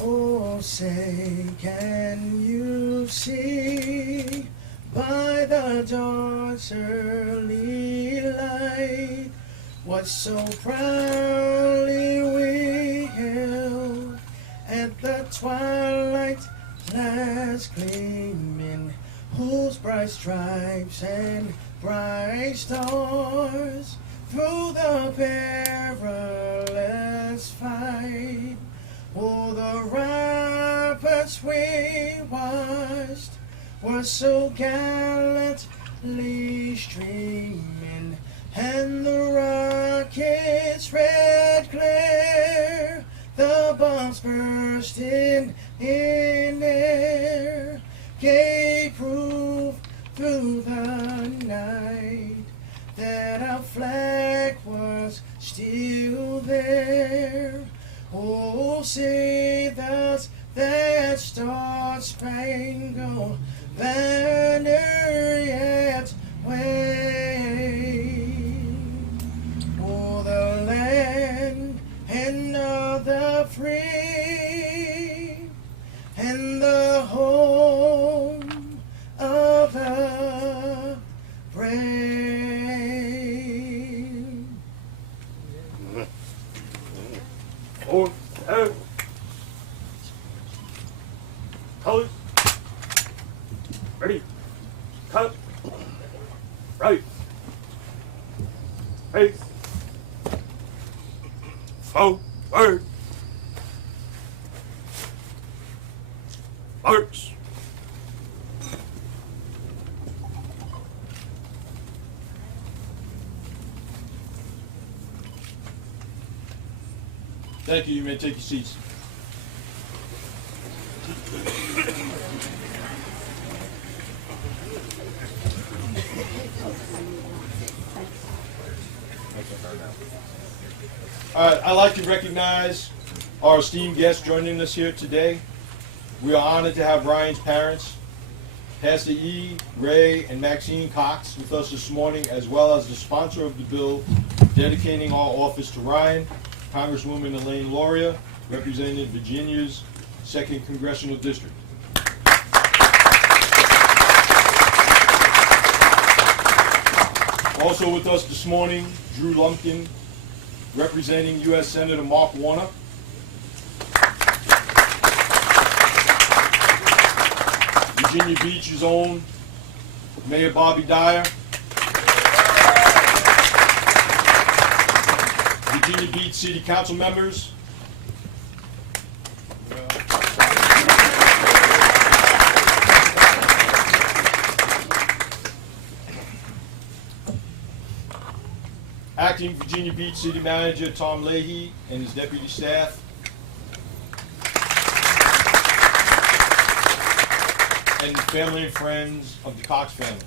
Oh, say, can you see by the dawn's early light what so proudly we hailed at the twilight's last gleaming, whose bright stripes and bright stars through the perilous fight, oh, the rapids we watched were so gallantly streaming, and the rockets' red glare, the bombs bursting in air, gave proof through the night that our flag was still there. Oh, say thus that star-spangled banner yet wave. Oh, the land and of the free, and the home of the brave. Hold, colors, ready, cut, right, face, forward, march. Thank you. You may take your seats. All right, I'd like to recognize our esteemed guests joining us here today. We are honored to have Ryan's parents, Pastor E., Ray, and Maxine Cox with us this morning, as well as the sponsor of the bill dedicating our office to Ryan, Congresswoman Elaine Loria, representing Virginia's 2nd Congressional District. Also with us this morning, Drew Lumpkin, representing U.S. Senator Mark Warner. Virginia Beach's own Mayor Bobby Dyer. Virginia Beach City Council members. Acting Virginia Beach City Manager Tom Leahy and his deputy staff. And family and friends of the Cox family.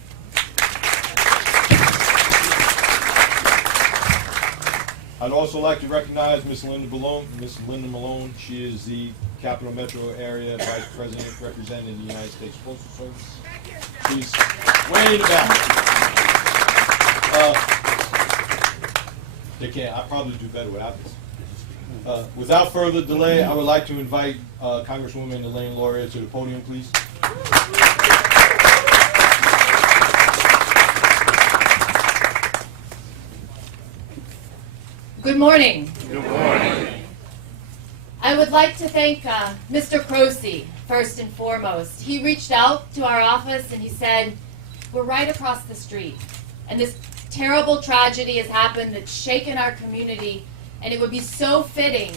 I'd also like to recognize Ms. Linda Malone. She is the Capital Metro Area Vice President representing the United States Postal Service. She's way in the back. They can't. I'll probably do better without this. Without further delay, I would like to invite Congresswoman Elaine Loria to the podium, please. Good morning. Good morning. I would like to thank Mr. Croce, first and foremost. He reached out to our office and he said, we're right across the street, and this terrible tragedy has happened that's shaken our community, and it would be so fitting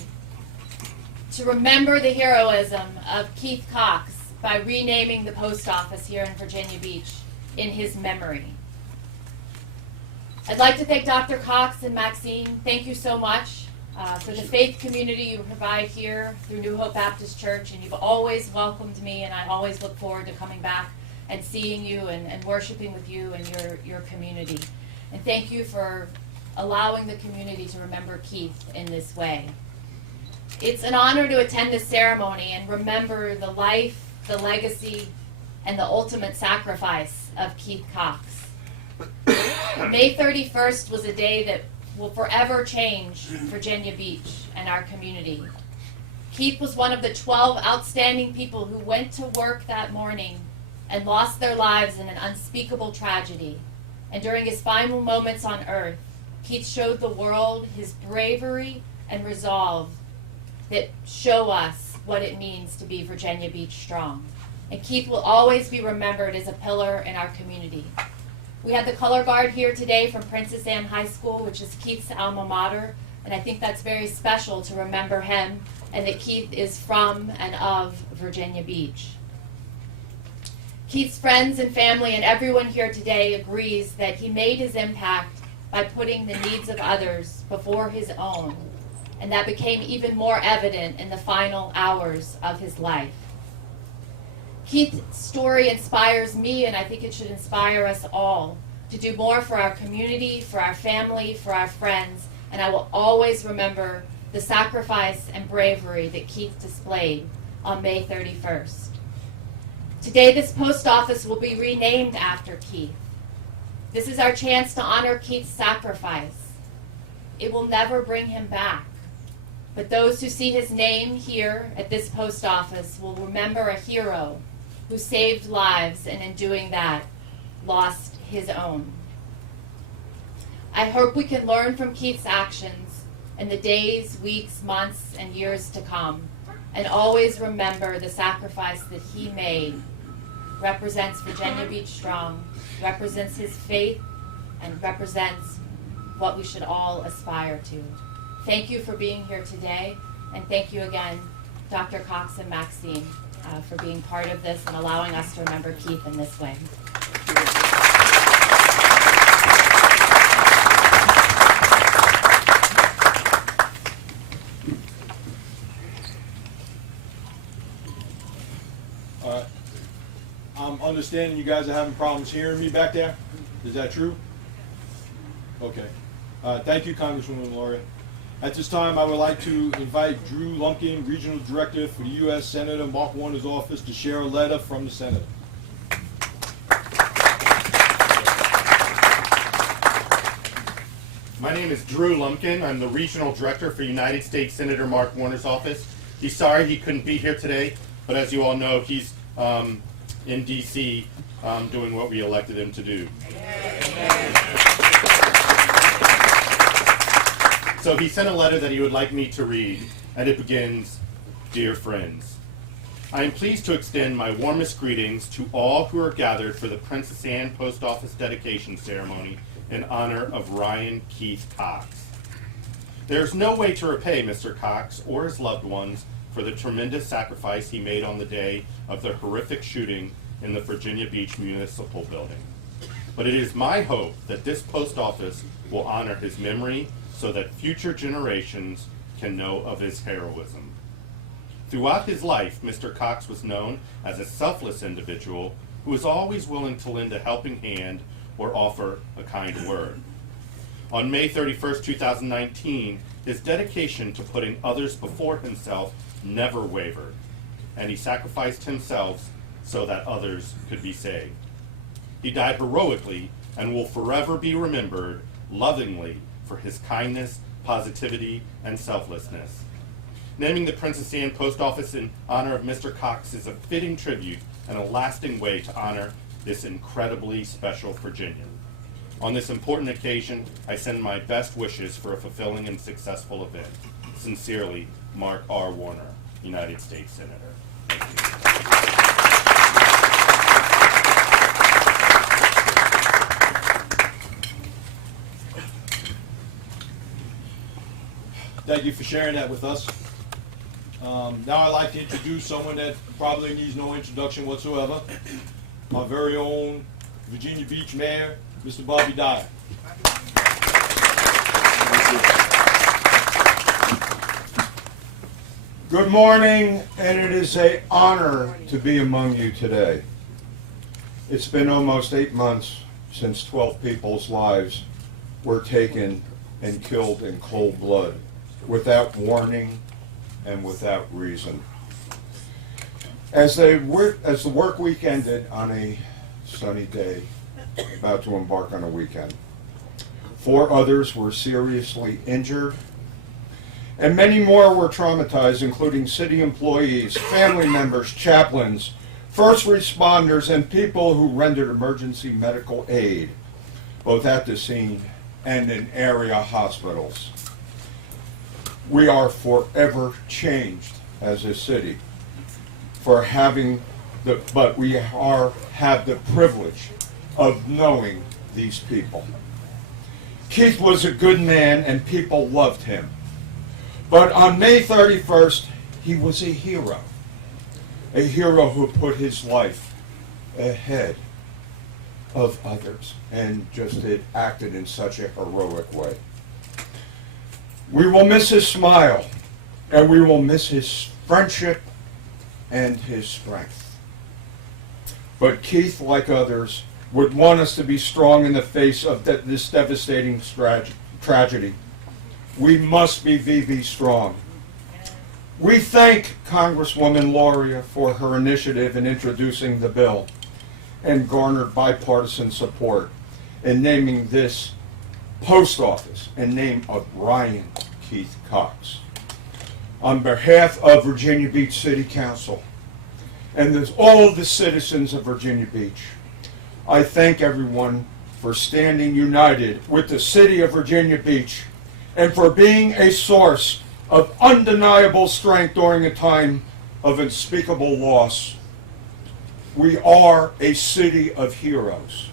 to remember the heroism of Keith Cox by renaming the post office here in Virginia Beach in his memory. I'd like to thank Dr. Cox and Maxine. Thank you so much for the faith community you provide here through New Hope Baptist Church, and you've always welcomed me, and I always look forward to coming back and seeing you and worshiping with you and your community. And thank you for allowing the community to remember Keith in this way. It's an honor to attend this ceremony and remember the life, the legacy, and the ultimate sacrifice of Keith Cox. May 31st was a day that will forever change Virginia Beach and our community. Keith was one of the 12 outstanding people who went to work that morning and lost their lives in an unspeakable tragedy. And during his final moments on earth, Keith showed the world his bravery and resolve that show us what it means to be Virginia Beach strong. And Keith will always be remembered as a pillar in our community. We had the color guard here today from Princess Anne High School, which is Keith's alma mater, and I think that's very special to remember him and that Keith is from and of Virginia Beach. Keith's friends and family and everyone here today agrees that he made his impact by putting the needs of others before his own, and that became even more evident in the final hours of his life. Keith's story inspires me, and I think it should inspire us all to do more for our community, for our family, for our friends, and I will always remember the sacrifice and bravery that Keith displayed on May 31st. Today, this post office will be renamed after Keith. This is our chance to honor Keith's sacrifice. It will never bring him back, but those who see his name here at this post office will remember a hero who saved lives and in doing that, lost his own. I hope we can learn from Keith's actions in the days, weeks, months, and years to come, and always remember the sacrifice that he made represents Virginia Beach strong, represents his faith, and represents what we should all aspire to. Thank you for being here today, and thank you again, Dr. Cox and Maxine, for being part of this and allowing us to remember Keith in this way. I'm understanding you guys are having problems hearing me back there. Is that true? Okay. Thank you, Congresswoman Lauria. At this time, I would like to invite Drew Lumpkin, Regional Director for the U.S. Senator Mark Warner's office, to share a letter from the Senator. My name is Drew Lumpkin. I'm the Regional Director for United States Senator Mark Warner's office. He's sorry he couldn't be here today, but as you all know, he's in D.C. Doing what we elected him to do. So he sent a letter that he would like me to read, and it begins, "Dear friends, I am pleased to extend my warmest greetings to all who are gathered for the Princess Anne Post Office dedication ceremony in honor of Ryan Keith Cox. There is no way to repay Mr. Cox or his loved ones for the tremendous sacrifice he made on the day of the horrific shooting in the Virginia Beach Municipal Building. But it is my hope that this post office will honor his memory so that future generations can know of his heroism. Throughout his life, Mr. Cox was known as a selfless individual who was always willing to lend a helping hand or offer a kind word. On May 31st, 2019, his dedication to putting others before himself never wavered, and he sacrificed himself so that others could be saved. He died heroically and will forever be remembered lovingly for his kindness, positivity, and selflessness. Naming the Princess Anne Post Office in honor of Mr. Cox is a fitting tribute and a lasting way to honor this incredibly special Virginian. On this important occasion, I send my best wishes for a fulfilling and successful event. Sincerely, Mark R. Warner, United States Senator. Thank you. Thank you for sharing that with us. Now I'd like to introduce someone that probably needs no introduction whatsoever. Our very own Virginia Beach Mayor, Mr. Bobby Dyer. Good morning, and it is an honor to be among you today. It's been almost 8 months since 12 people's lives were taken and killed in cold blood, without warning and without reason. As the work week ended on a sunny day, about to embark on a weekend, 4 others were seriously injured, and many more were traumatized, including city employees, family members, chaplains, first responders, and people who rendered emergency medical aid, both at the scene and in area hospitals. We are forever changed as a city for having but we have the privilege of knowing these people. Keith was a good man and people loved him. But on May 31st, he was a hero who put his life ahead of others and just acted in such a heroic way. We will miss his smile, and we will miss his friendship and his strength. But Keith, like others, would want us to be strong in the face of this devastating tragedy. We must be VV strong. We thank Congresswoman Loria for her initiative in introducing the bill and garnered bipartisan support in naming this post office in name of Ryan Keith Cox. On behalf of Virginia Beach City Council and all of the citizens of Virginia Beach, I thank everyone for standing united with the city of Virginia Beach and for being a source of undeniable strength during a time of unspeakable loss. We are a city of heroes,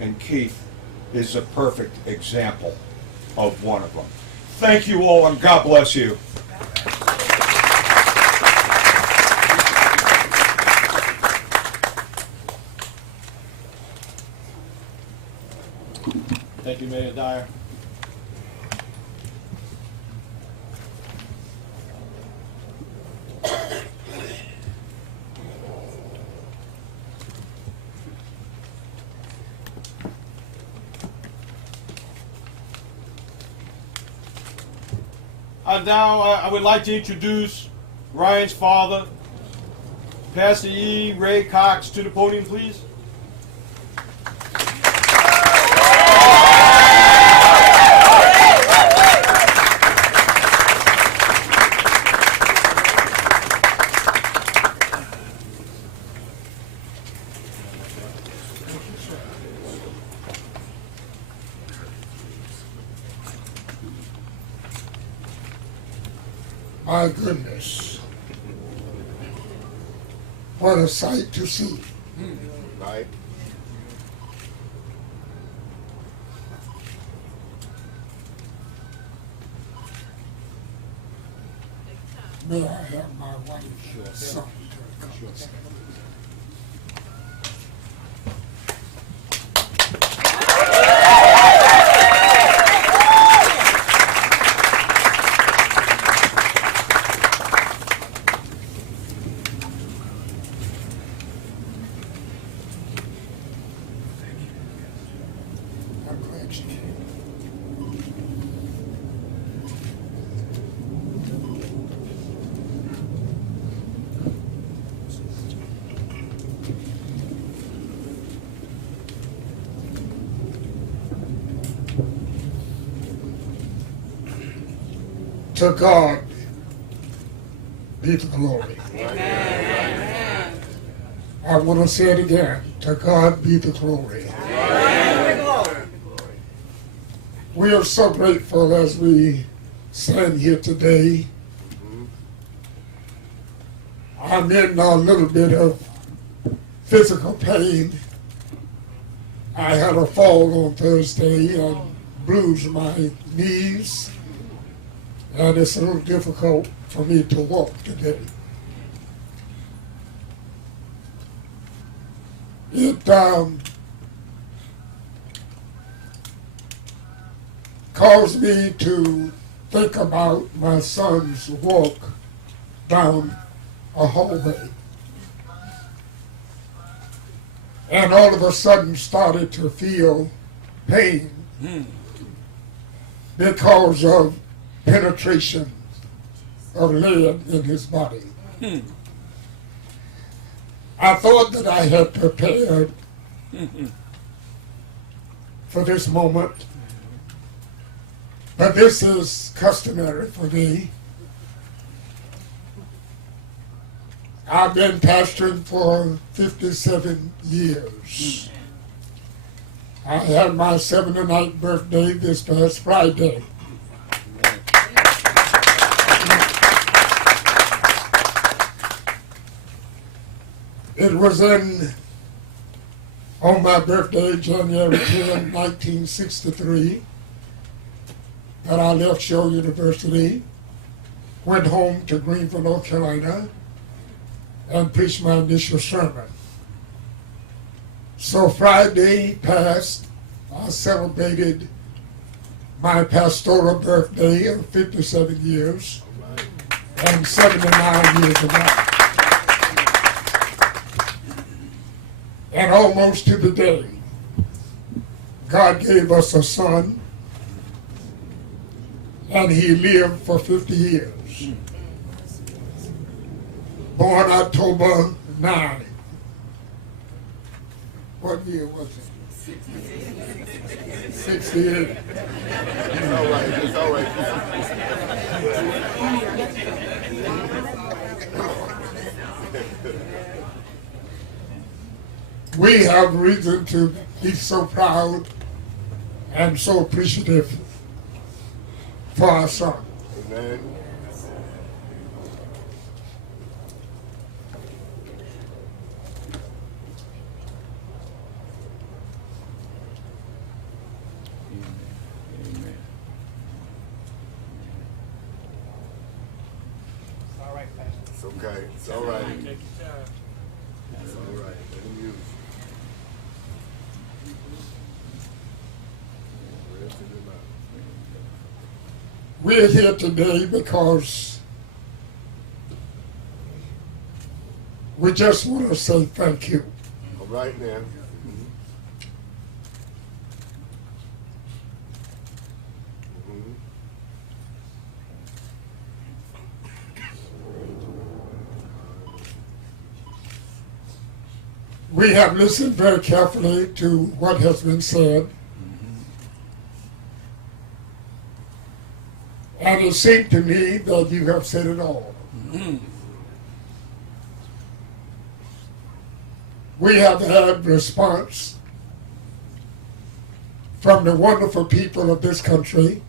and Keith is a perfect example of one of them. Thank you all, and God bless you. Thank you, Mayor Dyer. Now I would like to introduce Ryan's father, Pastor E. Ray Cox, to the podium, please. My goodness, what a sight to see. Right. May I have my wife's son to come and stand? I'm glad you came. To God be the glory. Amen. I want to say it again. To God be the glory. We are so grateful as we stand here today. I'm in a little bit of physical pain. I had a fall on Thursday and bruised my knees, and it's a little difficult for me to walk today. It caused me to think about my son's walk down a hallway. And all of a sudden started to feel pain because of penetration of lead in his body. I thought that I had prepared for this moment, But this is customary for me. I've been pastoring for 57 years. I had my 79th birthday this past Friday. It was on my birthday, January 10, 1963, that I left Shaw University, went home to Greenville, North Carolina, and preached my initial sermon. So Friday passed, I celebrated my pastoral birthday of 57 years and 79 years of life. And almost to the day, God gave us a son, and he lived for 50 years. Born October 9. What year was it? 68. It's all right. It's all right. We have reason to be so proud and so appreciative for our son. Amen. It's okay. It's all right. It's all right. Let him use it. Rest in your mouth. We're here today because we just want to say thank you. All right now. We have listened very carefully to what has been said. And it seemed to me that you have said it all. We have had response from the wonderful people of this country,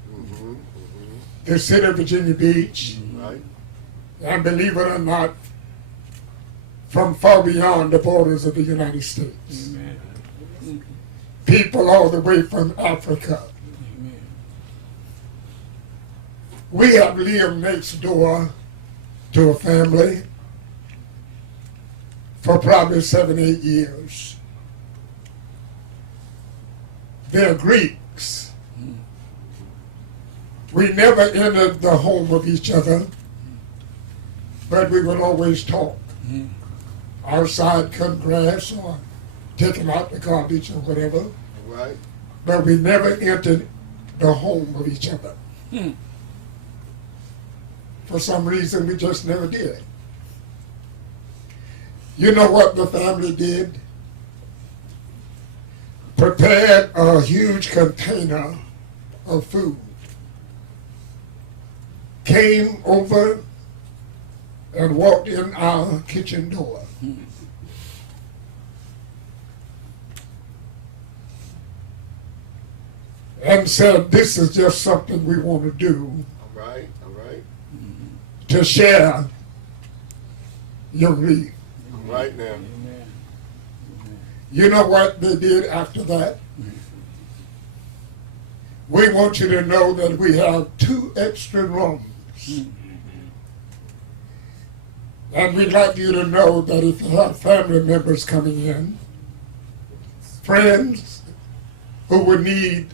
the city of Virginia Beach, Right. and believe it or not, from far beyond the borders of the United States. People all the way from Africa. We have lived next door to a family for probably 7, 8 years. They're Greeks. We never entered the home of each other, but we would always talk. Outside cutting grass or taking out the garbage or whatever, All right. but we never entered the home of each other. For some reason, we just never did. You know what the family did? Prepared a huge container of food. Came over and walked in our kitchen door. And said, this is just something we want to do All right. All right. to share your grief. All right now. You know what they did after that? We want you to know that we have 2 extra rooms. And we'd like you to know that if you have family members coming in, friends who would need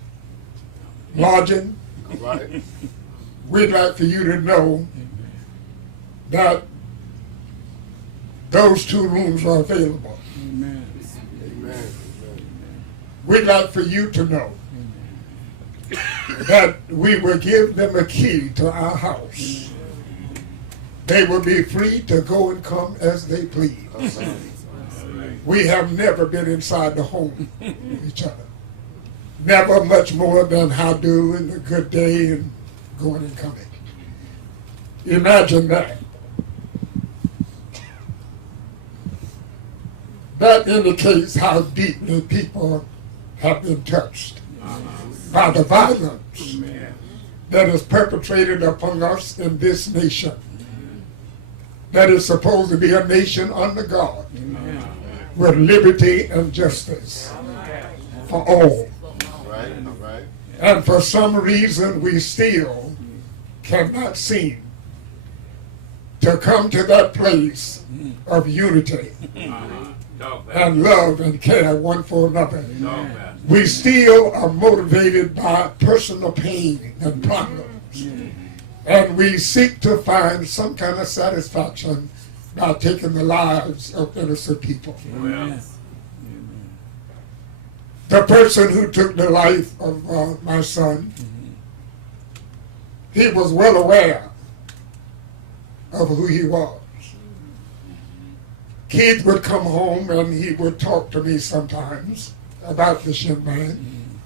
lodging, All right. we'd like for you to know that those 2 rooms are available. Amen. We'd like for you to know that we will give them a key to our house. They will be free to go and come as they please. We have never been inside the home of each other. never much more than how do and a good day and going and coming. Imagine that. That indicates how deeply people have been touched by the violence that is perpetrated upon us in this nation. That is supposed to be a nation under God with liberty and justice for all. Right, all right. And for some reason, we still cannot seem to come to that place of unity and love and care one for another. We still are motivated by personal pain and problems. And we seek to find some kind of satisfaction by taking the lives of innocent people. The person who took the life of my son, he was well aware of who he was. Keith would come home and he would talk to me sometimes about this young man.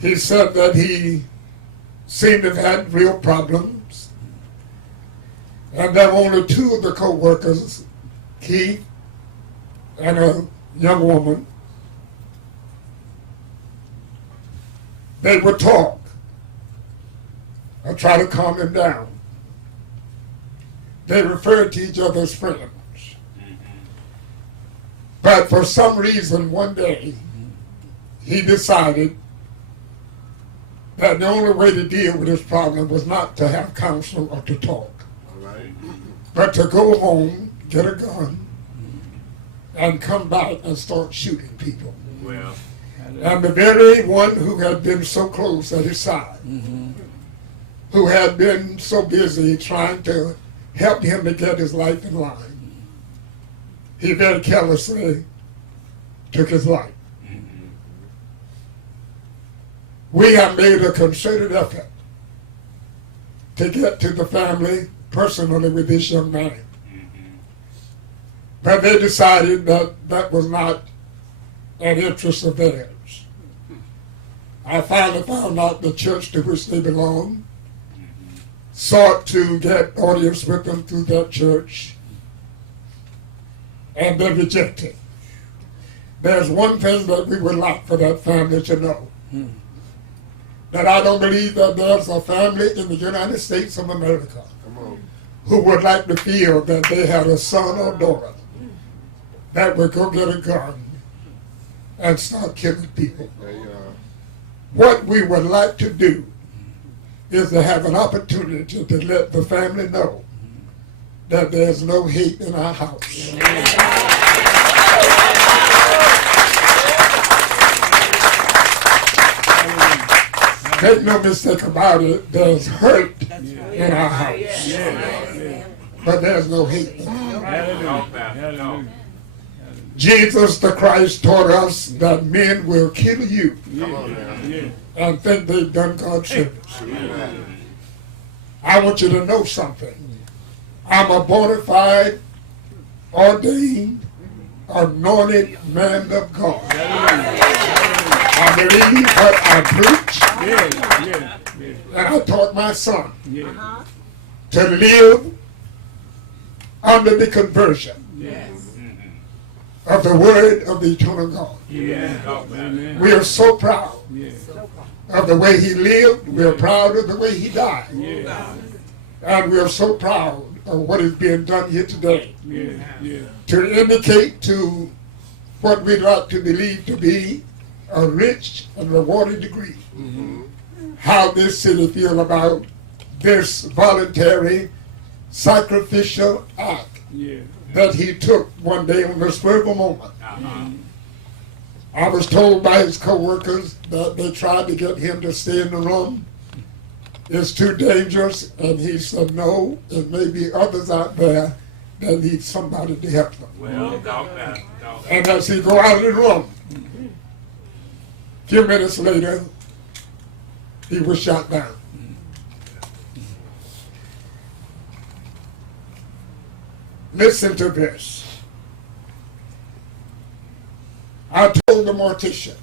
He said that he seemed to have had real problems, and there were only two of the co-workers, Keith and a young woman. They would talk and try to calm him down. They referred to each other as friends. But for some reason, one day, he decided that the only way to deal with this problem was not to have counsel or to talk, All right. but to go home, get a gun, and come back and start shooting people. And the very one who had been so close at his side, who had been so busy trying to help him to get his life in line, he very carelessly took his life. We have made a concerted effort to get to the family personally with this young man. But they decided that that was not an interest of theirs. I finally found out the church to which they belonged sought to get audience with them through that church, and they rejected. There's one thing that we would like for that family to know. That I don't believe that there's a family in the United States of America who would like to feel that they had a son or daughter that would go get a gun and start killing people. There you are. What we would like to do is to have an opportunity to let the family know that there's no hate in our house. Make no mistake about it, there's hurt in our house, but there's no hate. Jesus the Christ taught us that men will kill you and think they've done God service. I want you to know something. I'm a bona fide, ordained, anointed man of God. I believe what I preach, and I taught my son to live under the conversion of the word of the eternal God. We are so proud of the way he lived. We are proud of the way he died. And we are so proud of what is being done here today to indicate to what we'd like to believe to be a rich and rewarding degree how this city feel about this voluntary sacrificial act that he took one day on the spur of a moment. I was told by his co-workers that they tried to get him to stay in the room. It's too dangerous, and he said no, there may be others out there that need somebody to help them. And as he go out of the room, a few minutes later, he was shot down. Listen to this. I told the mortician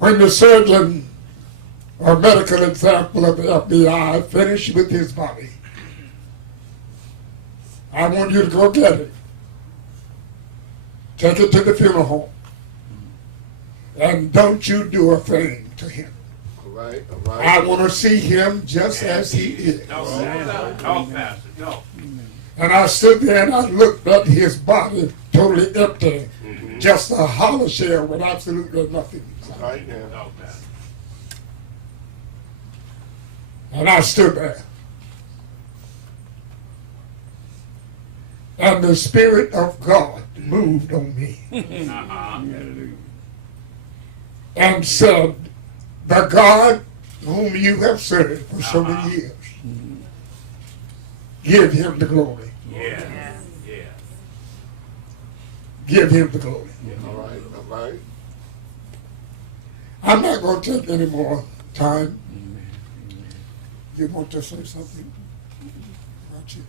When the surgeon or medical example of the FBI finished with his body, I want you to go get it. Take it to the funeral home. And don't you do a thing to him. All right, all right. I want to see him just as he is. No, Pastor, no. And I stood there and I looked at his body totally empty, just a hollow shell with absolutely nothing inside. Right now. No, Pastor. And I stood there. And the Spirit of God moved on me and said, the God whom you have served for so many years, give him the glory. Yes. Yes. Give him the glory. All right, all right. I'm not going to take any more time. You want to say something about you?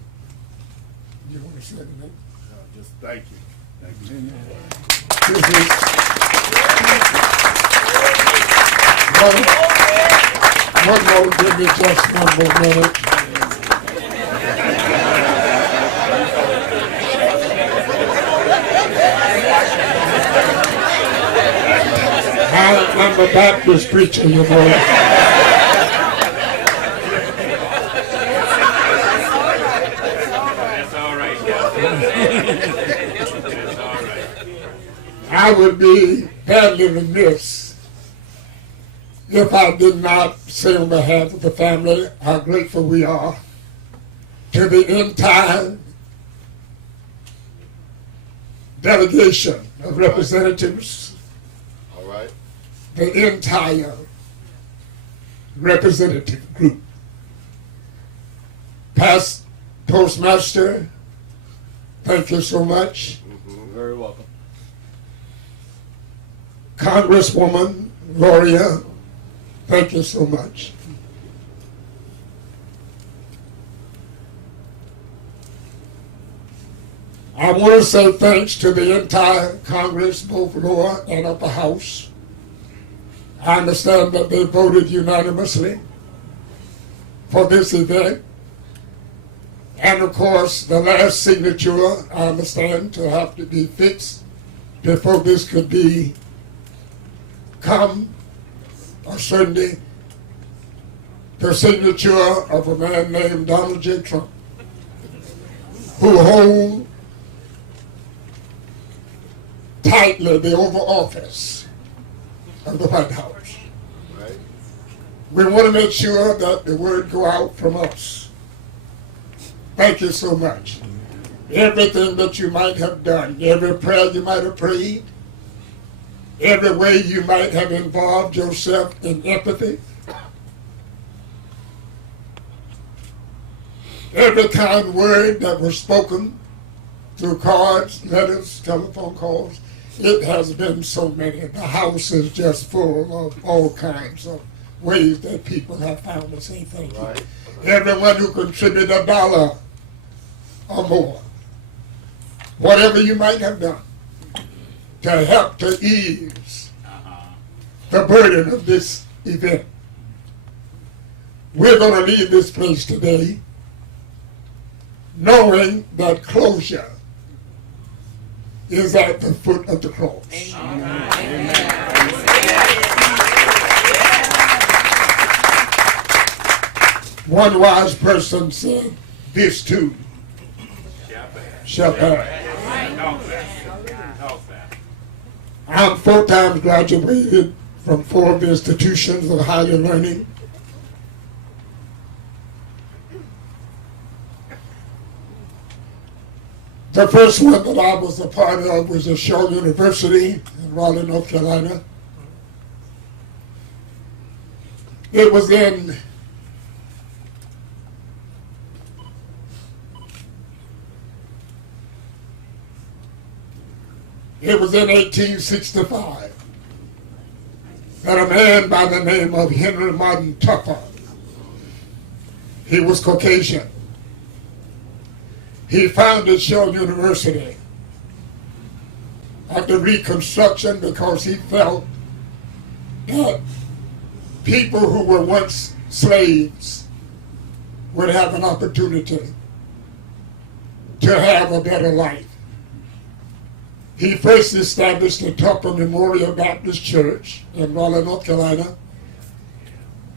You want to say anything? Just thank you. Thank you. This is one more, give me just one more minute. I'm a Baptist preacher, you know. That's all right, Pastor. That's all right. I would be badly remiss if I did not say on behalf of the family how grateful we are to the entire delegation of representatives, All right. the entire representative group. Past Postmaster, thank you so much. Very welcome. Congresswoman Gloria, thank you so much. I want to say thanks to the entire Congress, both lower and upper house. I understand that they voted unanimously for this event. And of course, the last signature, I understand, to have to be fixed before this could be come or Sunday, the signature of a man named Donald J. Trump, who hold tightly the Oval Office of the White House. Right. We want to make sure that the word go out from us. Thank you so much. Everything that you might have done, every prayer you might have prayed, every way you might have involved yourself in empathy, every kind word that was spoken through cards, letters, telephone calls, it has been so many. The house is just full of all kinds of ways that people have found to say thank you. Right. Everyone who contributed $1 or more, whatever you might have done to help to ease the burden of this event. We're going to leave this place today knowing that closure is at the foot of the cross. One wise person said, this too shall pass. No, Pastor. No, Pastor. I'm 4 times graduated from 4 institutions of higher learning. The first one that I was a part of was at Shaw University in Raleigh, North Carolina. It was in It was in 1865 that a man by the name of Henry Martin Tupper, he was Caucasian, he founded Shaw University after Reconstruction because he felt that people who were once slaves would have an opportunity to have a better life. He first established the Tupper Memorial Baptist Church in Raleigh, North Carolina.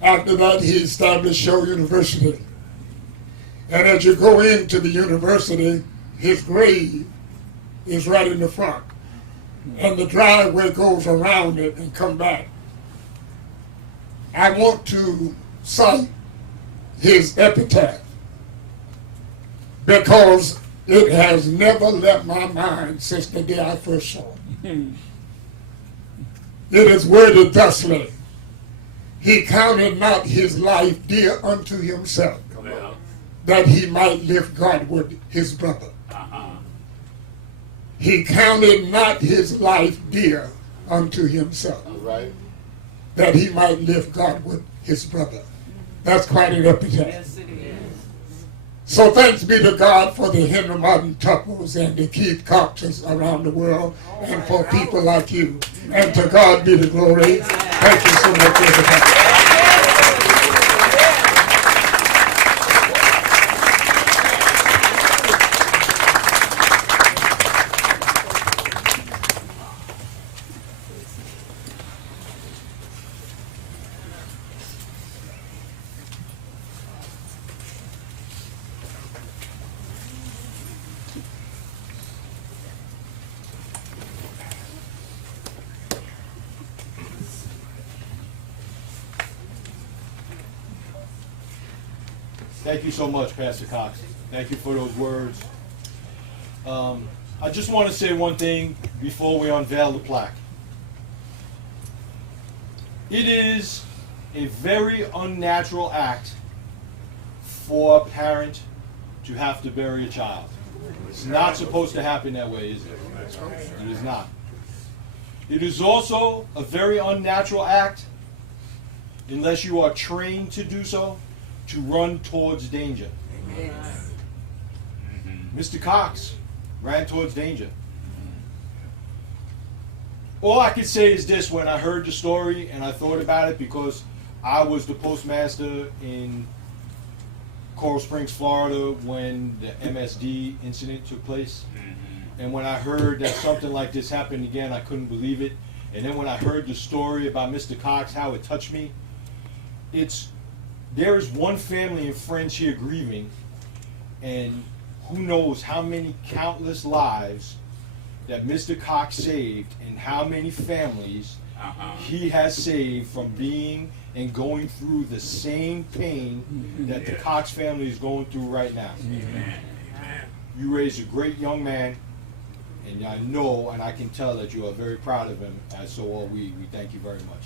After that, he established Shaw University. And as you go into the university, his grave is right in the front. And the driveway goes around it and come back. I want to cite his epitaph because it has never left my mind since the day I first saw it. It is worded thusly: He counted not his life dear unto himself, Well, that he might live Godward his brother. He counted not his life dear unto himself, All right. that he might live Godward his brother. That's quite an epitaph. Yes, it is. So thanks be to God for the Henry Martin Tuppers and the Keith Coxes around the world, and for people like you. And to God be the glory. Thank you so much, everybody. Thank you so much, Pastor Cox. Thank you for those words. I just want to say one thing before we unveil the plaque. It is a very unnatural act for a parent to have to bury a child. It's not supposed to happen that way, is it? It is not. It is also a very unnatural act, unless you are trained to do so, to run towards danger. Mr. Cox ran towards danger. All I could say is this: when I heard the story and I thought about it, because I was the postmaster in Coral Springs, Florida, when the MSD incident took place. And when I heard that something like this happened again, I couldn't believe it. And then when I heard the story about Mr. Cox, how it touched me, there is one family and friends here grieving, and who knows how many countless lives that Mr. Cox saved, and how many families he has saved from being and going through the same pain that the Cox family is going through right now. You raised a great young man, and I know and I can tell that you are very proud of him, as so are we. We thank you very much.